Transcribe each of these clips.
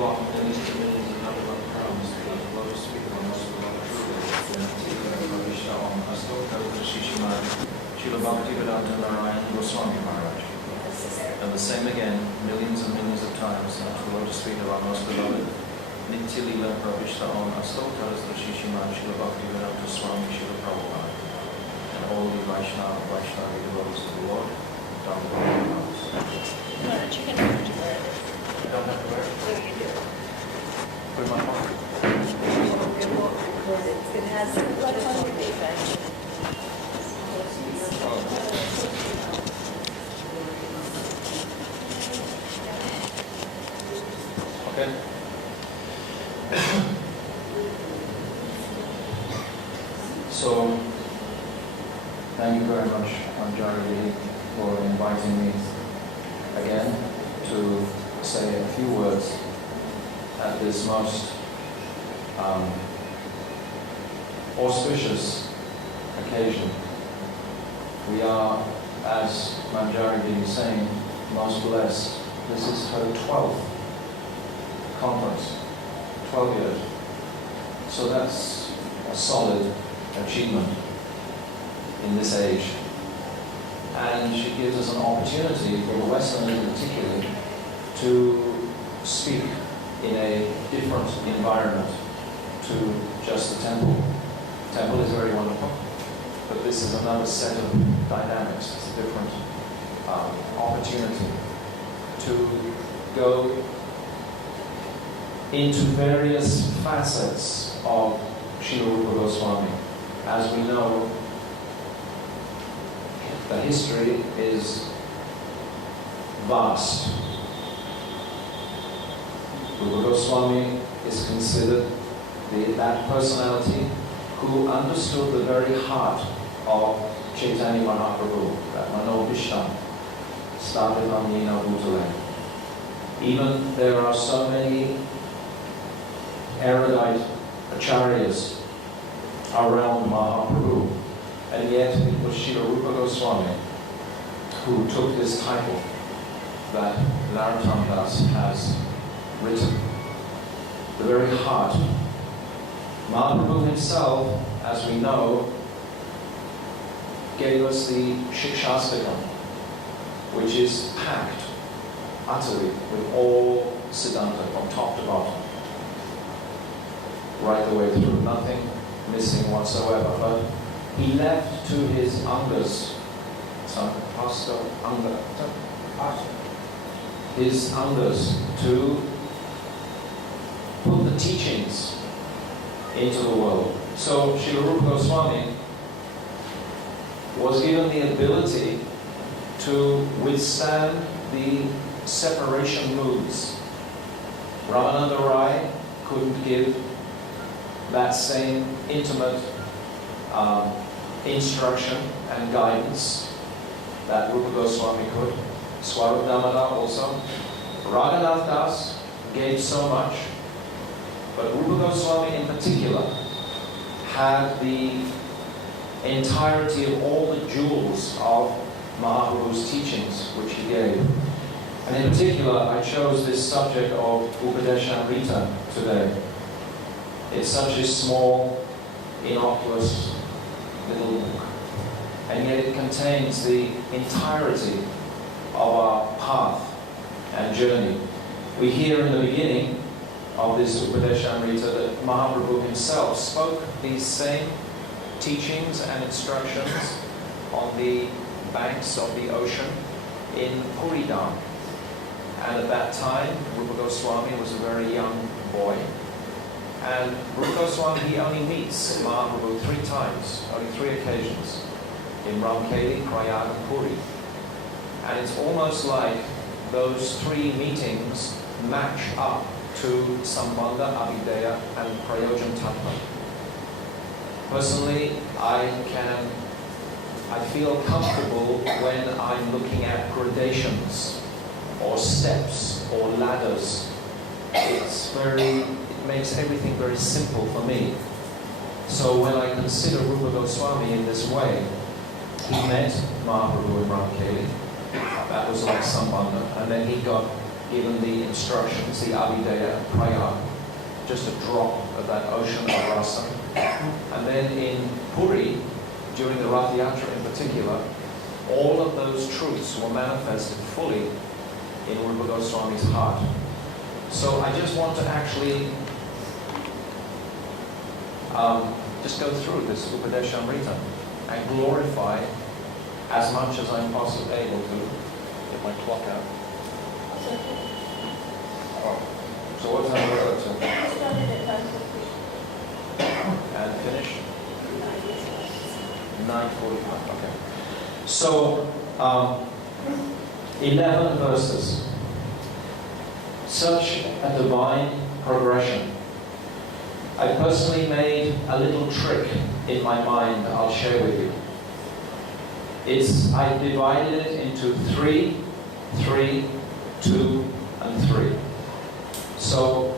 along millions and millions of number of crowns to the lotus feet of our most beloved Srila Bhaktivedanta Narayana Goswami Maharaj. And the same again, millions and millions of times to the lotus feet of our most beloved Nitya Lila Pravishta Om Astokas Srila Bhaktivedanta Swami Srila Prabhupada. And all the Vaishnavi devotees to the Lord. Why don't you get to wear it? I don't have to wear it? No, you do. Put my pocket. It has a lot of other defects. Okay. So, thank you very much, Anjali, for inviting me again to say a few words at this most auspicious occasion. We are, as Manjari is saying, most blessed. This is her 12th conference, 12 years. So that's a solid achievement in this age. And she gives us an opportunity for the Westerners particularly to speak in a different environment to just the temple. The temple is very wonderful, but this is another set of dynamics. It's a different opportunity to go into various facets of Srila Rupa Goswami. As we know, the history is vast. Rupa Goswami is considered that personality who understood the very heart of Chaitanya Mahaprabhu, that Manobhishtam, started on Nina Bhutale. Even there are so many erudite acharyas around Mahaprabhu, and yet it was Srila Rupa Goswami who took this title that Narottam Das has written. The very heart. Mahaprabhu himself, as we know, gave us the Shikshastakam, which is packed utterly with all Siddhanta from top to bottom, right the way through, nothing missing whatsoever. But he left to his Angas, his Angas, to put the teachings into the world. So Srila Rupa Goswami was given the ability to withstand the separation moods. Ramananda Rai couldn't give that same intimate instruction and guidance that Rupa Goswami could. Swarup Damodar also. Raghunath Das gave so much, but Rupa Goswami in particular had the entirety of all the jewels of Mahaprabhu's teachings, which he gave. And in particular, I chose this subject of Upadeshamrita today. It's such a small, innocuous little book, and yet it contains the entirety of our path and journey. We hear in the beginning of this Upadeshamrita that Mahaprabhu himself spoke these same teachings and instructions on the banks of the ocean in Puridam. And at that time, Rupa Goswami was a very young boy. And Rupa Goswami, he only meets Mahaprabhu 3 times, only 3 occasions, in Ramkeli, Prayag and Puri. And it's almost like those 3 meetings match up to Sambandha, Abhideya and Prayojan Tattva. Personally, I feel comfortable when I'm looking at gradations or steps or ladders. It makes everything very simple for me. So when I consider Rupa Goswami in this way, he met Mahaprabhu in Ramkeli. That was like Sambandha. And then he got given the instructions, the Abhideya, Prayag, just a drop of that ocean of rasa. And then in Puri, during the Rath Yatra in particular, all of those truths were manifested fully in Rupa Goswami's heart. So I just want to actually just go through this Upadeshamrita and glorify as much as I'm possibly able to. Get my clock out. Oh. So what time are we up to? Started at 9:50. And finish? 9:45, okay. So, 11 verses. Such a divine progression. I personally made a little trick in my mind I'll share with you. I divided it into 3, 3, 2, and 3. So,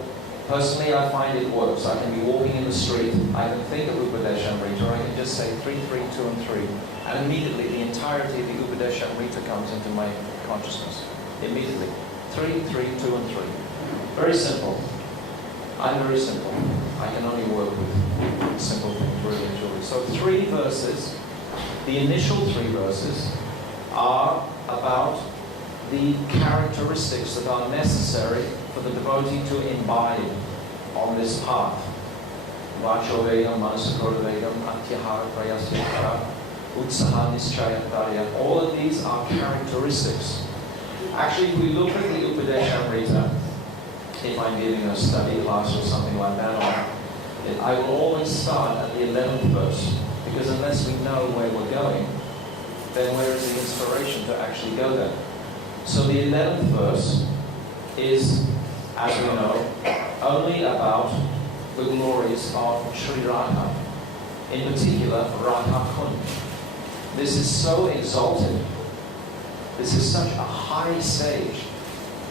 personally I find it works. I can be walking in the street, I can think of Upadeshamrita, or I can just say 3, 3, 2, and 3. And immediately the entirety of the Upadeshamrita comes into my consciousness. Immediately. 3, 3, 2, and 3. Very simple. I'm very simple. I can only work with simple things, really and truly. So 3 verses, the initial 3 verses, are about the characteristics that are necessary for the devotee to imbibe on this path. Vacho Vedam, Manasakara Vedam, Atyahara Prayasya, Utsaha Nischayatarya. All of these are characteristics. Actually, if we look at the Upadeshamrita, if I'm giving a study class or something like that, I will always start at the 11th verse, because unless we know where we're going, then where is the inspiration to actually go there? So the 11th verse is, as we know, only about the glories of Sri Radha, in particular Radha Kund. This is so exalted, this is such a high stage,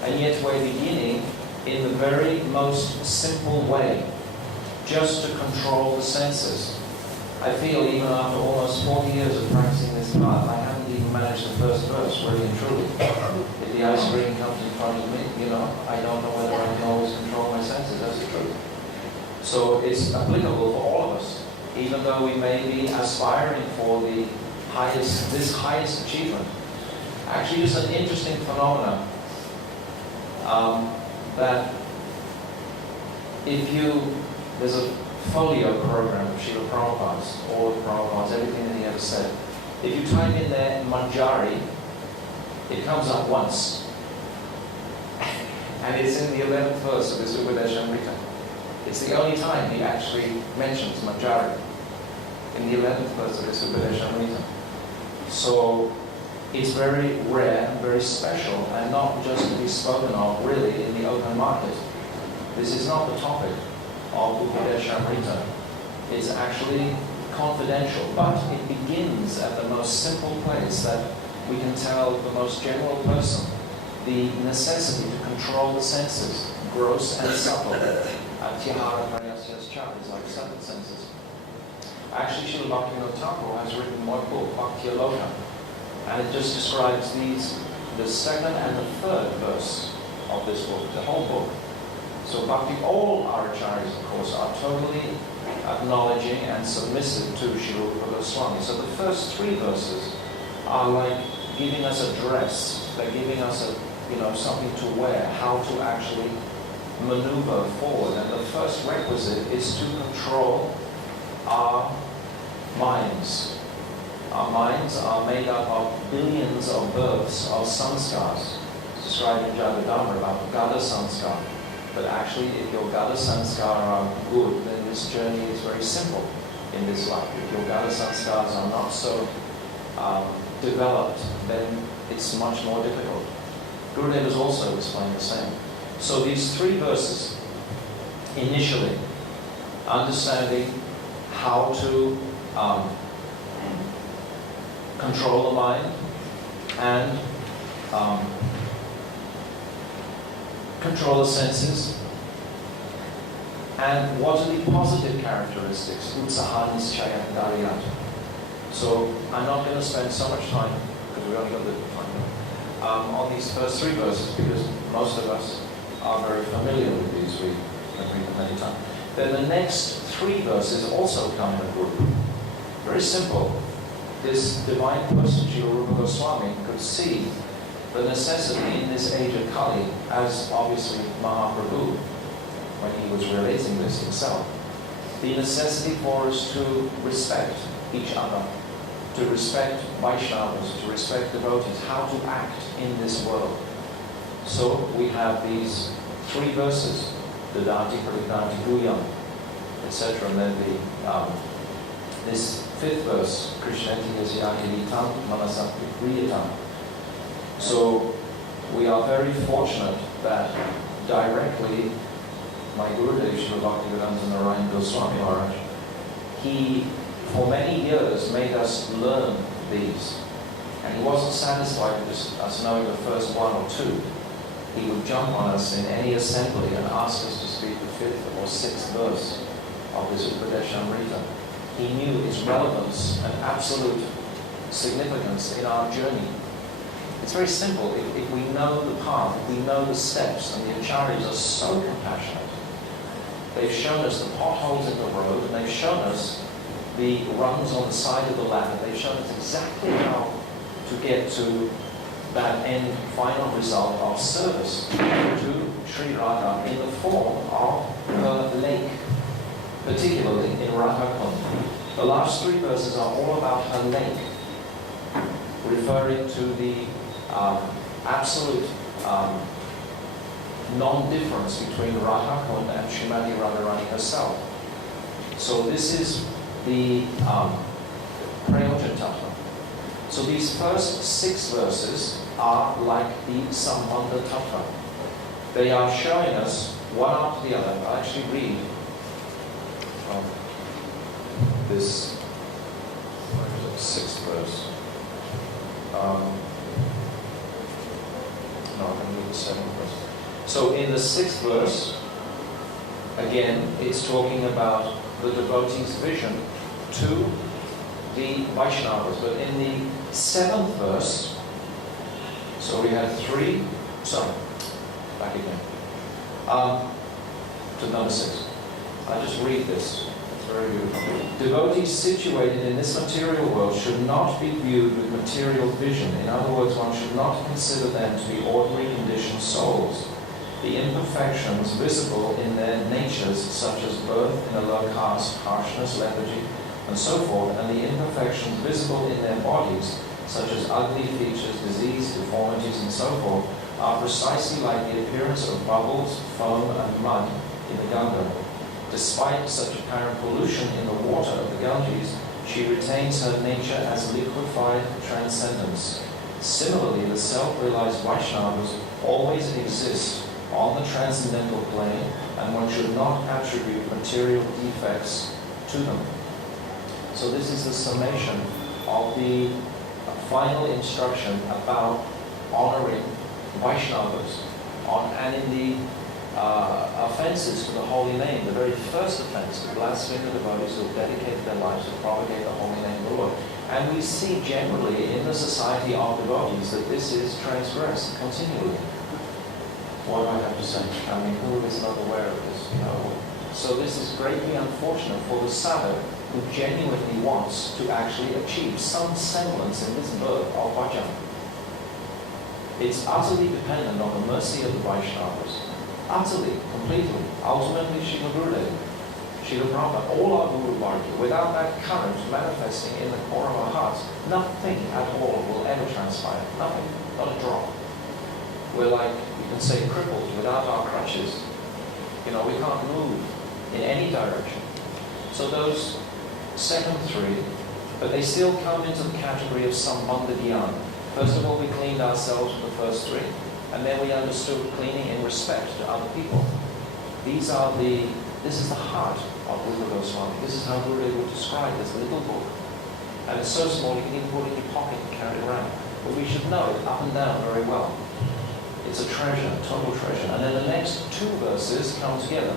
and yet we're beginning in the very most simple way, just to control the senses. I feel even after almost 40 years of practicing this path, I haven't even managed the first verse, really and truly. If the ice cream comes in front of me, I don't know whether I can always control my senses, that's the truth. So it's applicable for all of us, even though we may be aspiring for this highest achievement. Actually, it's an interesting phenomenon that there's a folio program of Srila Prabhupada's, all of Prabhupada's, everything that he ever said. If you type in there Manjari, it comes up once. And it's in the 11th verse of this Upadeshamrita. It's the only time he actually mentions Manjari, in the 11th verse of this Upadeshamrita. So it's very rare, very special, and not just to be spoken of really in the open market. This is not the topic of Upadeshamrita. It's actually confidential, but it begins at the most simple place that we can tell the most general person the necessity to control the senses, gross and subtle. Atyahara Prayasya's chart is like 7 senses. Actually, Srila Bhaktivinoda Thakur has written one book, Bhakti-aloka, and it just describes the 2nd and the 3rd verse of this book, the whole book. So all our acharyas, of course, are totally acknowledging and submissive to Srila Rupa Goswami. So the first 3 verses are like giving us a dress. They're giving us something to wear, how to actually maneuver forward. And the first requisite is to control our minds. Our minds are made up of billions of births of samskars. It's described in Jagadamra about Gada samskar. But actually, if your Gada samskar are good, then this journey is very simple in this life. If your Gada samskars are not so developed, then it's much more difficult. Gurudev has also explained the same. So these 3 verses, initially, understanding how to control the mind and control the senses, and what are the positive characteristics? Utsaha Nischaya Dariyat. So I'm not going to spend so much time, because we only got the time, on these first three verses, because most of us are very familiar with these. We have read them many times. Then the next three verses also come in a group. Very simple. This divine person, Srila Rupa Goswami, could see the necessity in this age of Kali, as obviously Mahaprabhu, when he was relating this himself, the necessity for us to respect each other, to respect Vaishnavas, to respect devotees, how to act in this world. So we have these three verses, Tridandi, Tridandi, Bhuyam, etc. And then this fifth verse, Krishneti Yasyakiritam Manasati Priyatam. So we are very fortunate that directly my Gurudev, Srila Bhaktivedanta Narayan Goswami Maharaj, he for many years made us learn these. And he wasn't satisfied with just us knowing the first one or two. He would jump on us in any assembly and ask us to speak the fifth or sixth verse of this Upadeshamrita. He knew its relevance and absolute significance in our journey. It's very simple. If we know the path, if we know the steps, and the acharyas are so compassionate. They've shown us the potholes in the road, and they've shown us the rungs on the side of the ladder. They've shown us exactly how to get to that end final result of service to Sri Radha in the form of her lake, particularly in Radha Kund. The last three verses are all about her lake, referring to the absolute non-difference between Radha Kund and Srimati Radharani herself. So this is the Prayojan Tattva. So these first six verses are like the Sambandha Tattva. They are showing us one after the other. I'll actually read from this sixth verse. No, I'm going to read the seventh verse. So in the sixth verse, again, it's talking about the devotee's vision to the Vaishnavas. But in the seventh verse, so we had three, sorry, back again, to number 6. I'll just read this. It's very beautiful. Devotees situated in this material world should not be viewed with material vision. In other words, one should not consider them to be ordinary conditioned souls. The imperfections visible in their natures, such as birth in a low caste, harshness, lethargy, and so forth, and the imperfections visible in their bodies, such as ugly features, disease, deformities, and so forth, are precisely like the appearance of bubbles, foam, and mud in the Ganga. Despite such apparent pollution in the water of the Ganges, she retains her nature as liquefied transcendence. Similarly, the self-realized Vaishnavas always exist on the transcendental plane, and one should not attribute material defects to them. So this is the summation of the final instruction about honoring Vaishnavas and in the offenses to the holy name. The very first offense, the blasphemy of devotees who have dedicated their lives to propagate the holy name of the Lord. And we see generally in the society of devotees that this is transgressed continually. What do I have to say? I mean, who is not aware of this? You know? So this is greatly unfortunate for the sadhu who genuinely wants to actually achieve some semblance in this birth of bhajan. It's utterly dependent on the mercy of the Vaishnavas. Utterly, completely. Ultimately, Srila Gurudev, Srila Prabhupada, all our Guru Varga. Without that current manifesting in the core of our hearts, nothing at all will ever transpire. Nothing, not a drop. We're like, you can say, crippled without our crutches. You know, we can't move in any direction. So those second three, but they still come into the category of Sambandha Dhyan. First of all, we cleaned ourselves with the first three, and then we understood cleaning in respect to other people. This is the heart of Rupa Goswami. This is how Gurudev would describe this little book. And it's so small you can even put it in your pocket and carry it around. But we should know it up and down very well. It's a treasure, total treasure. And then the next two verses come together.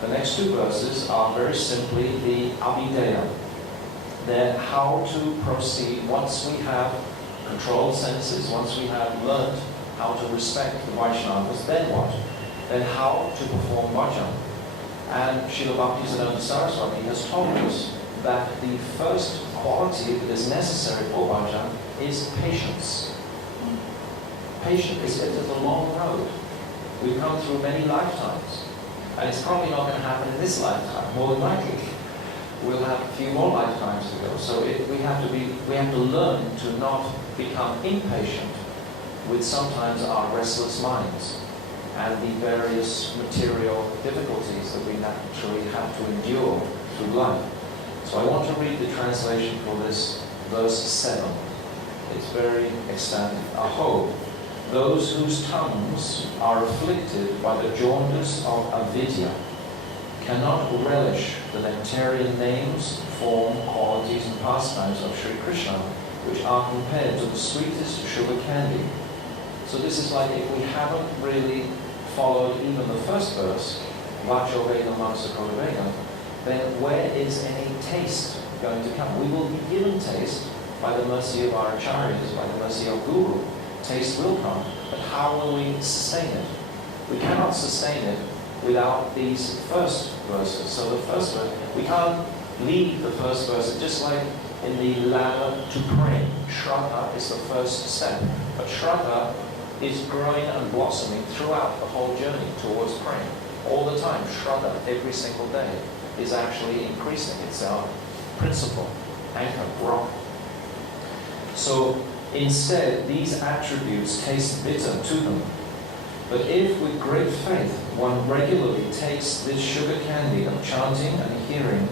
The next two verses are very simply the Abhideya. They're how to proceed once we have controlled senses, once we have learned how to respect the Vaishnavas, then what? Then how to perform bhajan. And Srila Bhaktisiddhanta Saraswati has told us that the first quality that is necessary for bhajan is patience. Patience is a long road. We've come through many lifetimes. And it's probably not going to happen in this lifetime, more than likely. We'll have a few more lifetimes to go. So we have to learn to not become impatient with sometimes our restless minds and the various material difficulties that we naturally have to endure through life. So I want to read the translation for this verse 7. It's very extended. Aho, those whose tongues are afflicted by the jaundice of avidya cannot relish the nectarian names, form, qualities and pastimes of Sri Krishna, which are compared to the sweetest sugar candy. So this is like if we haven't really followed even the first verse, Vacho Veda Manasa Koda Veda, then where is any taste going to come? We will be given taste by the mercy of our acharyas, by the mercy of Guru. Taste will come, but how will we sustain it? We cannot sustain it without these first verses. So the first verse, we can't leave the first verse, just like in the ladder to praying. Shraddha is the first step, but Shraddha is growing and blossoming throughout the whole journey towards praying. All the time, Shraddha, every single day, is actually increasing. It's our principle, anchor, rock. So instead, these attributes taste bitter to them. But if with great faith one regularly takes this sugar candy of chanting and hearing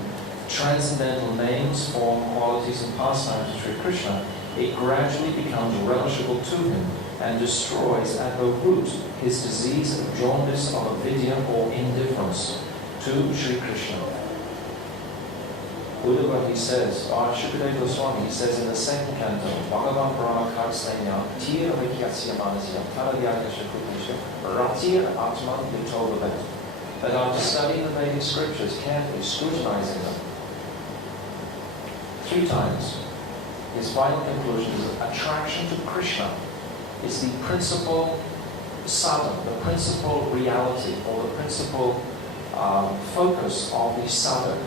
transcendental names, form, qualities and pastimes of Sri Krishna, it gradually becomes relishable to him and destroys at the root his disease of jaundice of avidya or indifference to Sri Krishna. Uddhava, he says, Shukadeva Goswami, he says in the second canto, Bhagavan Brahma Karsanya, Tir Vikyasya Manasya, Taradyaka Shakutisha, Ratir Atman Vitovavet, that after studying the Vedic scriptures carefully, scrutinizing them 3 times, his final conclusion is that attraction to Krishna is the principal sadhana, the principal reality, or the principal focus of the sadhak.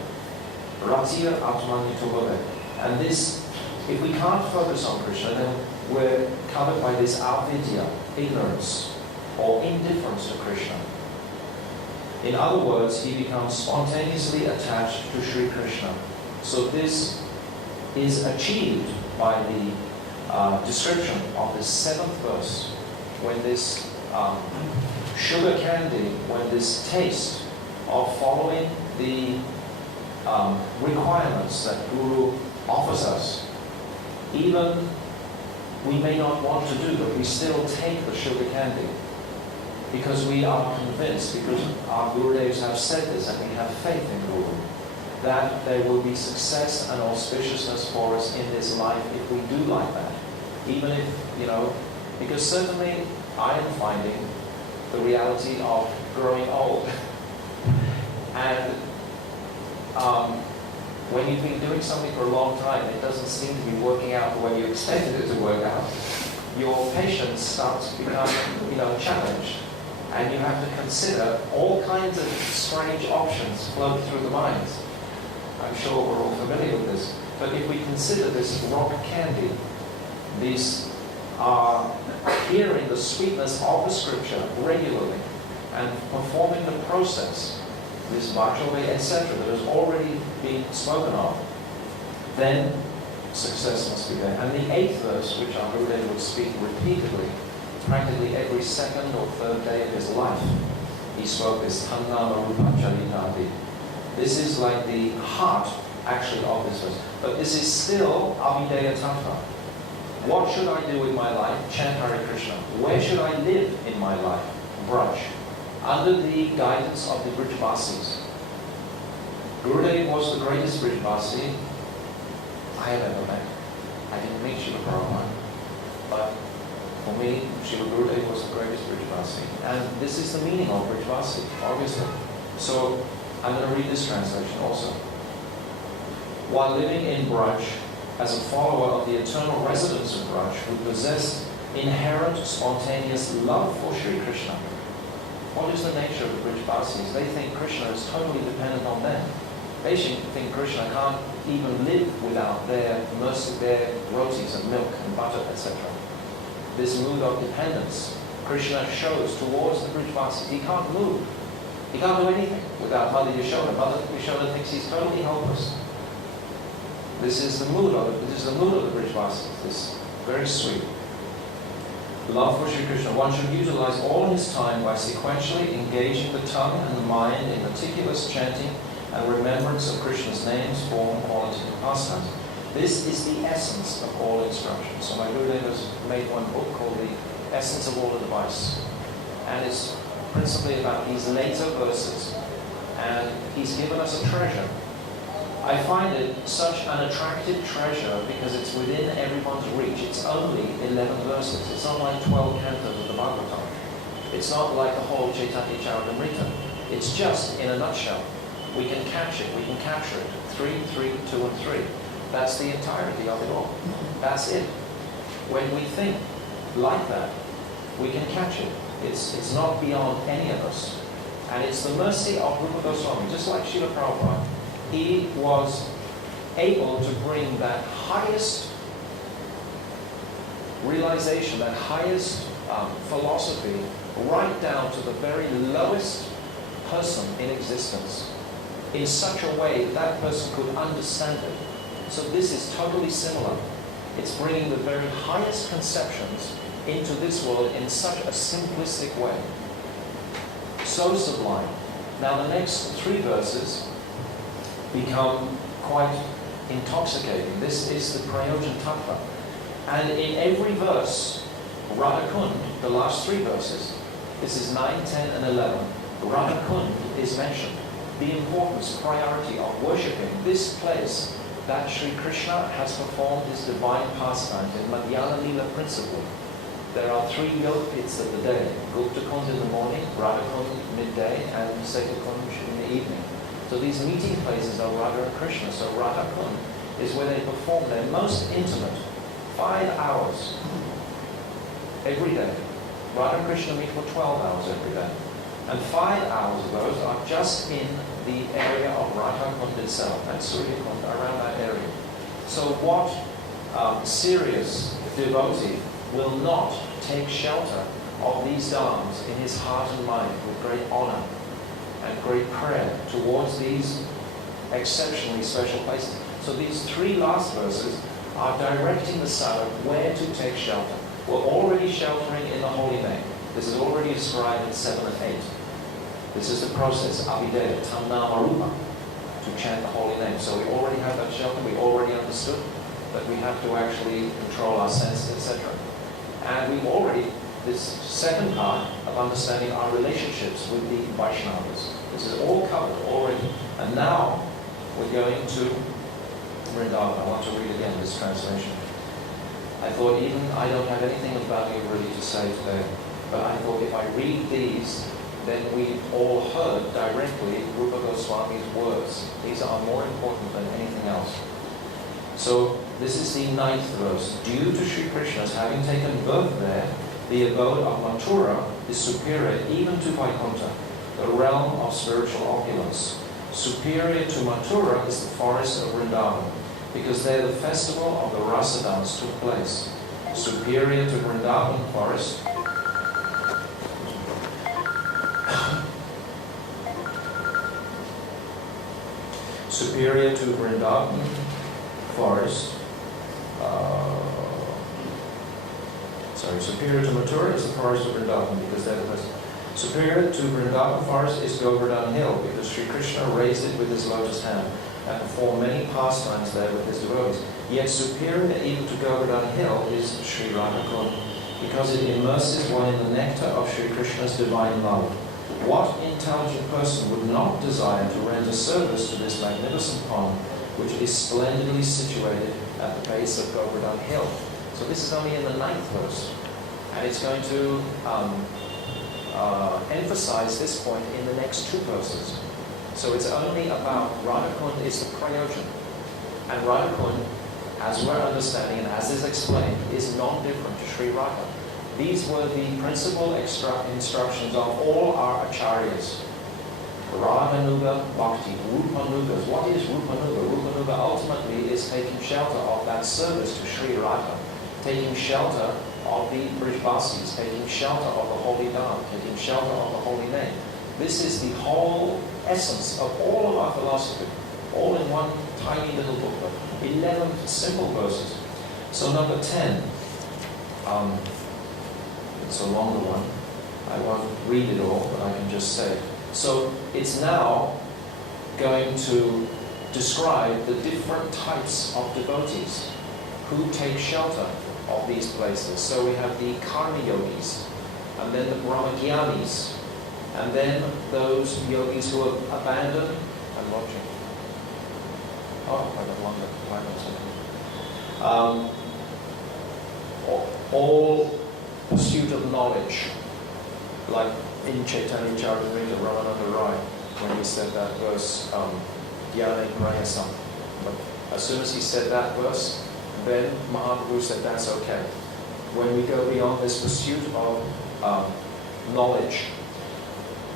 Ratir Atman Vitovavet. And this, if we can't focus on Krishna, then we're covered by this avidya, ignorance, or indifference to Krishna. In other words, he becomes spontaneously attached to Sri Krishna. So this is achieved by the description of the 7th verse, when this sugar candy, when this taste of following the requirements that Guru offers us, even we may not want to do, but we still take the sugar candy because we are convinced, because our Gurudevs have said this and we have faith in Guru, that there will be success and auspiciousness for us in this life if we do like that. Even if, because certainly I am finding the reality of growing old. And when you've been doing something for a long time, it doesn't seem to be working out the way you expected it to work out. Your patience starts to become, challenged. And you have to consider all kinds of strange options float through the minds. I'm sure we're all familiar with this. But if we consider this rock candy, these are hearing the sweetness of the scripture regularly and performing the process, this Vajrava, etc., that has already been spoken of, then success must be there. And the 8th verse, which our Gurudev would speak repeatedly, practically every 2nd or 3rd day of his life, he spoke this Tannama Rupa Charitadi. This is like the heart, actually, of this verse. But this is still Abhideya Tattva. What should I do with my life? Chant Hare Krishna. Where should I live in my life? Braj. Under the guidance of the Brijvasis. Gurudev was the greatest Brijvasi I have ever met. I didn't meet Srila Prabhupada, but for me, Srila Gurudev was the greatest Brijvasi. And this is the meaning of Brijvasi, obviously. So I'm going to read this translation also. While living in Braj, as a follower of the eternal residents of Braj who possessed inherent spontaneous love for Sri Krishna. What is the nature of the Brijvasis? They think Krishna is totally dependent on them. They think Krishna can't even live without their mercy, their rotis and milk and butter, etc. This mood of dependence Krishna shows towards the Brijvasis. He can't move. He can't do anything without Mother Yashoda. Mother Yashoda thinks he's totally helpless. This is the mood of it. This is the mood of the Brijvasis. This very sweet. Love for Sri Krishna. One should utilize all his time by sequentially engaging the tongue and the mind in meticulous chanting and remembrance of Krishna's names, form, quality, and pastimes. This is the essence of all instruction. So my Gurudev has made one book called The Essence of All Advice. And it's principally about these later verses. And he's given us a treasure. I find it such an attractive treasure because it's within everyone's reach. It's only 11 verses. It's not like 12 cantos of the Bhagavatam. It's not like the whole Chaitanya Charitamrita. It's just in a nutshell. We can catch it. We can capture it. 3, 3, 2, and 3. That's the entirety of it all. That's it. When we think like that, we can catch it. It's not beyond any of us. And it's the mercy of Rupa Goswami, just like Srila Prabhupada. He was able to bring that highest realization, that highest philosophy, right down to the very lowest person in existence in such a way that that person could understand it. So this is totally similar. It's bringing the very highest conceptions into this world in such a simplistic way. So sublime. Now the next 3 verses become quite intoxicating. This is the Prayojan Tattva. And in every verse, Radha Kund, the last 3 verses, this is 9, 10, and 11, Radha Kund is mentioned. The importance, priority of worshipping this place that Sri Krishna has performed his divine pastimes in Madhyana Lila principle. There are 3 yoga pits of the day. Gupta Kund in the morning, Radha Kund midday, and Sekha Kund in the evening. So these meeting places are Radha and Krishna. So Radha Kund is where they perform their most intimate 5 hours every day. Radha and Krishna meet for 12 hours every day. And 5 hours of those are just in the area of Radha Kund itself, and Surya Kund, around that area. So what serious devotee will not take shelter of these dhams in his heart and mind with great honor and great prayer towards these exceptionally special places? So these 3 last verses are directing the sadhak where to take shelter. We're already sheltering in the holy name. This is already described in 7 and 8. This is the process, Abhideya, Tam Nama Rupa, to chant the holy name. So we already have that shelter, we already understood that we have to actually control our senses, etc. And we've already, this second part of understanding our relationships with the Vaishnavas. This is all covered already. And now we're going to Vrindavan. I want to read again this translation. I thought even I don't have anything of value really to say today, but I thought if I read these, then we all heard directly Rupa Goswami's words. These are more important than anything else. So this is the 9th verse. Due to Sri Krishna's having taken birth there, the abode of Mathura is superior even to Vaikuntha, the realm of spiritual opulence. Superior to Mathura is the forest of Vrindavan, because there the festival of the Rasa dance took place. Superior to Vrindavan forest superior to Vrindavan forest, superior to Mathura is the forest of Vrindavan, because that was superior to Vrindavan forest is Govardhan Hill, because Sri Krishna raised it with his lotus hand and performed many pastimes there with his devotees. Yet superior even to Govardhan Hill is Sri Radha Kund, because it immerses one in the nectar of Sri Krishna's divine love. What intelligent person would not desire to render service to this magnificent pond, which is splendidly situated at the base of Govardhan Hill? So this is only in the 9th verse, and it's going to emphasize this point in the next 2 verses. So it's only about Radha Kund is the Prayojan, and Radha Kund as we're understanding and as is explained, is non-different to Sri Radha. These were the principal instructions of all our acharyas. Raganuga Bhakti, Rupanugas. What is Rupanuga? Rupanuga ultimately is taking shelter of that service to Sri Radha, taking shelter of the Brijvasis, taking shelter of the holy Dham, taking shelter of the holy name. This is the whole essence of all of our philosophy, all in one tiny little booklet. 11 simple verses. So number 10, it's a longer one. I won't read it all, but I can just say. So it's now going to describe the different types of devotees who take shelter of these places. So we have the karma yogis, and then the brahmagyanis, and then those yogis who have abandoned. I'm watching. Oh, I got longer. All pursuit of knowledge, like in Chaitanya Charitamrita, Ramananda Rai, when he said that verse, Jnana Prayasam. But as soon as he said that verse, then Mahaprabhu said that's okay. When we go beyond this pursuit of knowledge,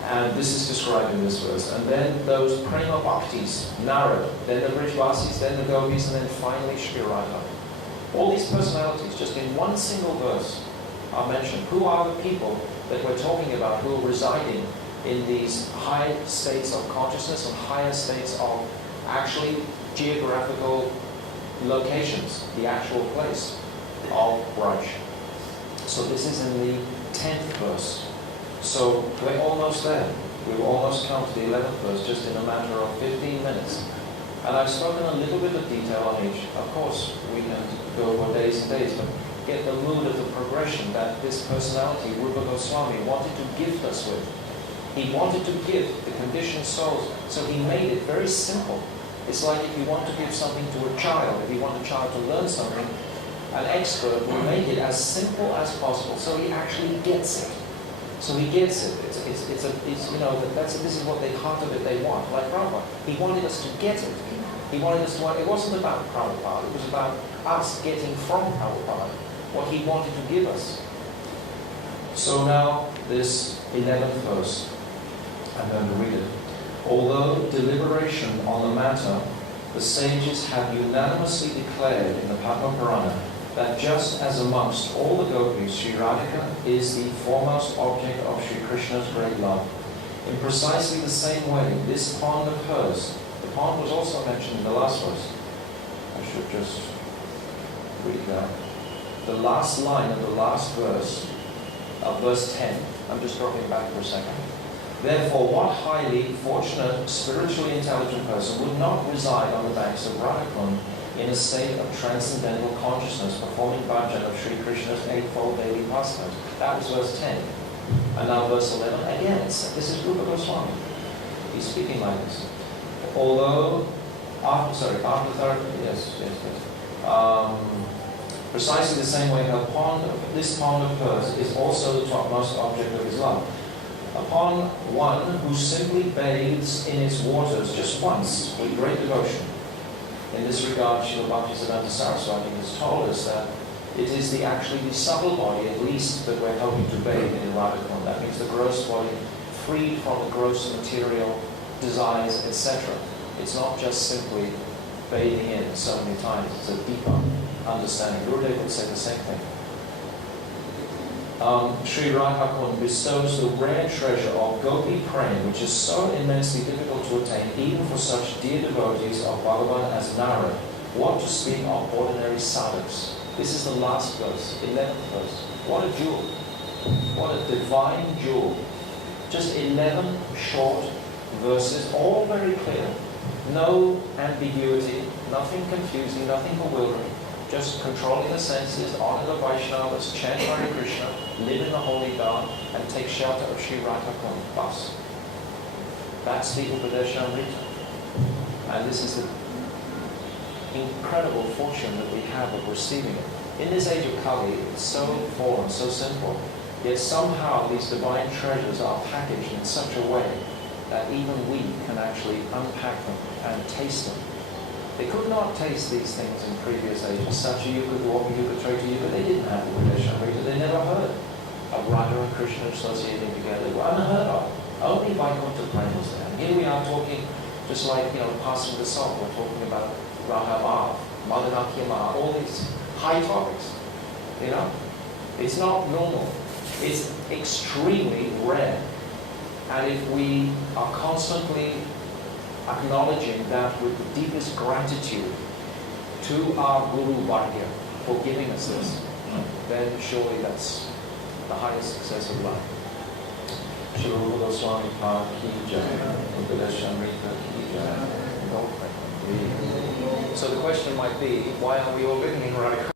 and this is described in this verse, and then those prema bhaktis, Narad, then the Brijvasis, then the gopis, and then finally Sri Radha. All these personalities, just in one single verse, are mentioned. Who are the people that we're talking about who are residing in these high states of consciousness and higher states of actually geographical locations, the actual place of Raj? So this is in the 10th verse. So we're almost there. We've almost come to the 11th verse just in a matter of 15 minutes. And I've spoken a little bit of detail on each. Of course, we can go for days and days, but get the mood of the progression that this personality, Rupa Goswami, wanted to gift us with. He wanted to give the conditioned souls, so he made it very simple. It's like if you want to give something to a child, if you want a child to learn something, an expert will make it as simple as possible, so he actually gets it. So he gets it. It's you know, this is what they heart of it they want. Like Prabhupada, he wanted us to get it. He wanted us to. It wasn't about Prabhupada. It was about us getting from Prabhupada what he wanted to give us. So now this 11th verse, I'm going to read it. Although deliberation on the matter, the sages have unanimously declared in the Padma Purana that just as amongst all the gopis, Sri Radhika is the foremost object of Sri Krishna's great love. In precisely the same way, this pond of hers, the pond was also mentioned in the last verse. I should just read that. The last line of the last verse, of verse 10. I'm just dropping back for a second. Therefore, what highly fortunate, spiritually intelligent person would not reside on the banks of Radhakund in a state of transcendental consciousness, performing bhajan of Sri Krishna's eightfold daily pastimes? That was verse 10. And now verse 11, again, this is Rupa Goswami. He's speaking like this. Although, precisely the same way this pond of hers is also the topmost object of his love. Upon one who simply bathes in its waters just once with great devotion. In this regard, Srila Bhaktisiddhanta Saraswati has told us that it is actually the subtle body, at least, that we're hoping to bathe in Radhakund. That means the gross body, freed from the gross material desires, etc. It's not just simply bathing in so many times. It's a deeper understanding. Gurudev would say the same thing. Sri Radhakund bestows the rare treasure of Gopi Prem, which is so immensely difficult to attain, even for such dear devotees of Bhagavan as Narad. What to speak of ordinary sadhaks? This is the last verse, 11th verse. What a jewel. What a divine jewel. Just 11 short verses, all very clear. No ambiguity, nothing confusing, nothing bewildering. Just controlling the senses, honor the Vaishnavas, chant Hare Krishna, live in the holy God, and take shelter of Sri Radhakund. Bas. That's the Upadeshamrita. And this is the incredible fortune that we have of receiving it. In this age of Kali, it's so fallen, so simple, yet somehow these divine treasures are packaged in such a way that even we can actually unpack them and taste them. They could not taste these things in previous ages. Satya Yuga, Dwapara Yuga, Treta Yuga, they didn't have Upadesh Amrita. They never heard of Radha and Krishna associating together. They were unheard of. Only by going to prem was there. And here we are talking, just like, passing the song, we're talking about Radha Mav, Madanakya Mav, all these high topics. It's not normal. It's extremely rare. And if we are constantly acknowledging that with the deepest gratitude to our Guru Varga for giving us this, then surely that's the highest success of life. Shri Rupa Goswami Pad Ki Jai, Upadesh Amrita Ki Jai. So the question might be, why are we all living in Radha?